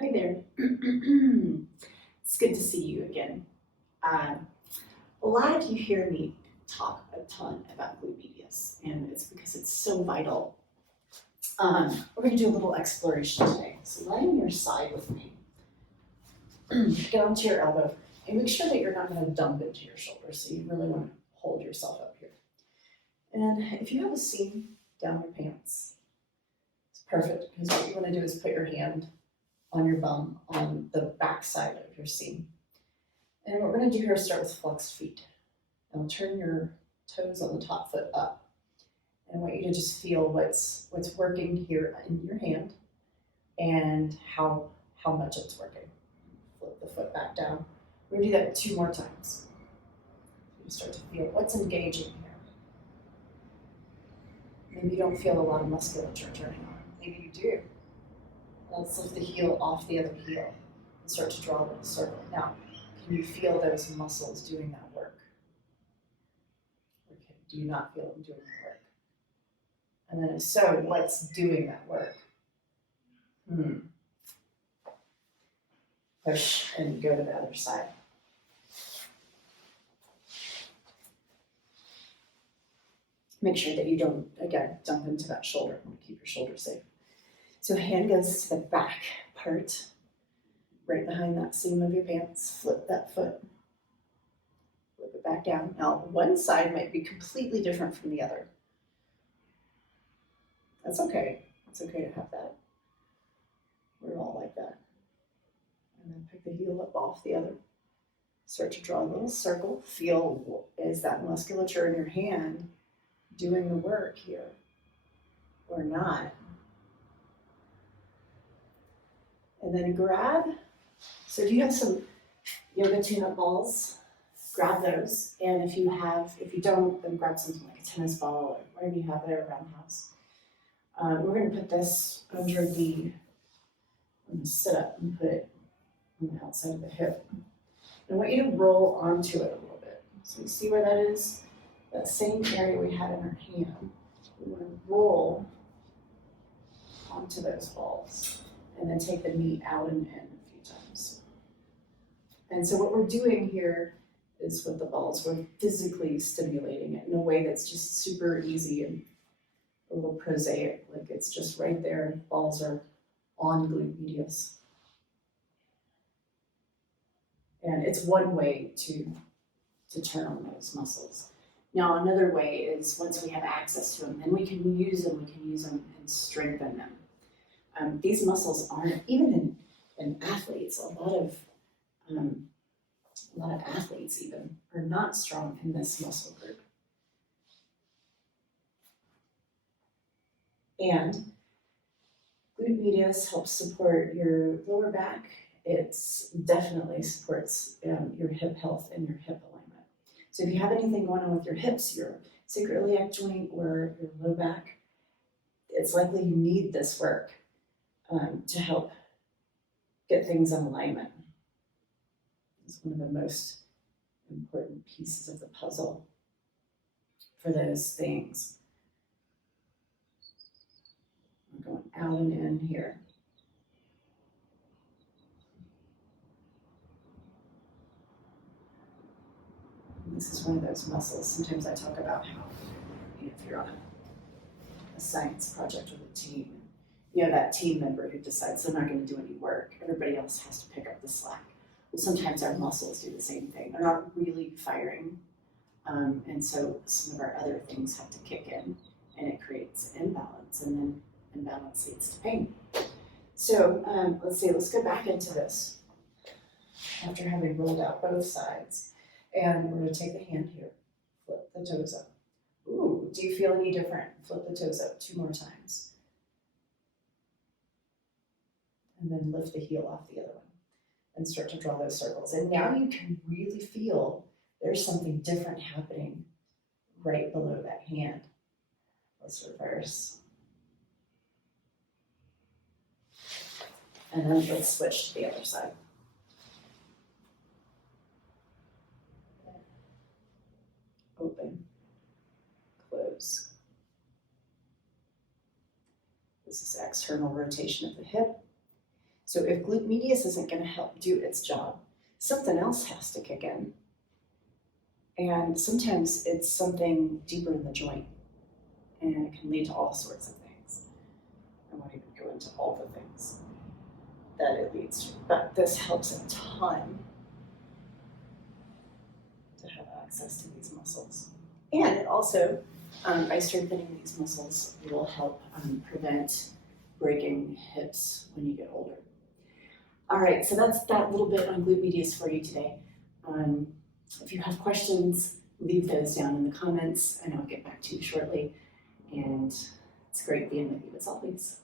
Hi there. It's good to see you again. A lot of you hear me talk a ton about glute medius, and it's because it's so vital. We're going to do a little exploration today. So lie on your side with me. Get onto your elbow, and make sure that you're not going to dump into your shoulder, so you really want to hold yourself up here. And if you have a seam down your pants, it's perfect, because what you want to do is put your hand on your bum on the back side of your seam. And what we're going to do here is start with flexed feet. And turn your toes on the top foot up. And I want you to just feel what's working here in your hand and how much it's working. Flip the foot back down. We're going to do that 2 more times. You start to feel what's engaging here. Maybe you don't feel a lot of musculature turning on. Maybe you do. Let's lift the heel off the other heel and start to draw a little circle. Now, can you feel those muscles doing that work? Or do you not feel them doing that work? And then if so, what's doing that work? Push and go to the other side. Make sure that you don't, again, dump into that shoulder. Keep your shoulder safe. So hand goes to the back part, right behind that seam of your pants. Flip that foot. Flip it back down. Now, one side might be completely different from the other. That's okay. It's okay to have that. We're all like that. And then pick the heel up off the other. Start to draw a little circle. Feel, is that musculature in your hand doing the work here or not? And then grab. So if you have some yoga tune-up balls, grab those. And if you don't, then grab something like a tennis ball or whatever you have there around the house. We're going to put this under I'm going to sit up and put it on the outside of the hip. And I want you to roll onto it a little bit. So you see where that is? That same area we had in our hand. We want to roll onto those balls. And then take the knee out and in a few times. And so what we're doing here is with the balls, we're physically stimulating it in a way that's just super easy and a little prosaic, like it's just right there. Balls are on glute medius. And it's one way to turn on those muscles. Now another way is once we have access to them, then we can use them and strengthen them. These muscles aren't, even in athletes, a lot of athletes even are not strong in this muscle group. And glute medius helps support your lower back. It definitely supports your hip health and your hip alignment. So if you have anything going on with your hips, your sacroiliac joint or your low back, it's likely you need this work to help get things in alignment. It's one of the most important pieces of the puzzle for those things. We're going out and in here. And this is one of those muscles. Sometimes I talk about how, if you're on a science project with a team, that team member who decides they're not going to do any work, everybody else has to pick up the slack. Well, sometimes our muscles do the same thing. They're not really firing. And so some of our other things have to kick in, and it creates imbalance, and then imbalance leads to pain. So let's go back into this after having rolled out both sides. And we're going to take the hand here, flip the toes up. Ooh, do you feel any different? Flip the toes up 2 more times. And then lift the heel off the other one and start to draw those circles. And now you can really feel there's something different happening right below that hand. Let's reverse. And then let's switch to the other side. Open, close. This is external rotation of the hip. So if glute medius isn't going to help do its job, something else has to kick in. And sometimes it's something deeper in the joint, and it can lead to all sorts of things. I won't even go into all the things that it leads to, but this helps a ton to have access to these muscles. And it also, by strengthening these muscles, will help prevent breaking hips when you get older. All right, so that's that little bit on glute medius for you today. If you have questions, leave those down in the comments and I'll get back to you shortly. And it's great being with you as always.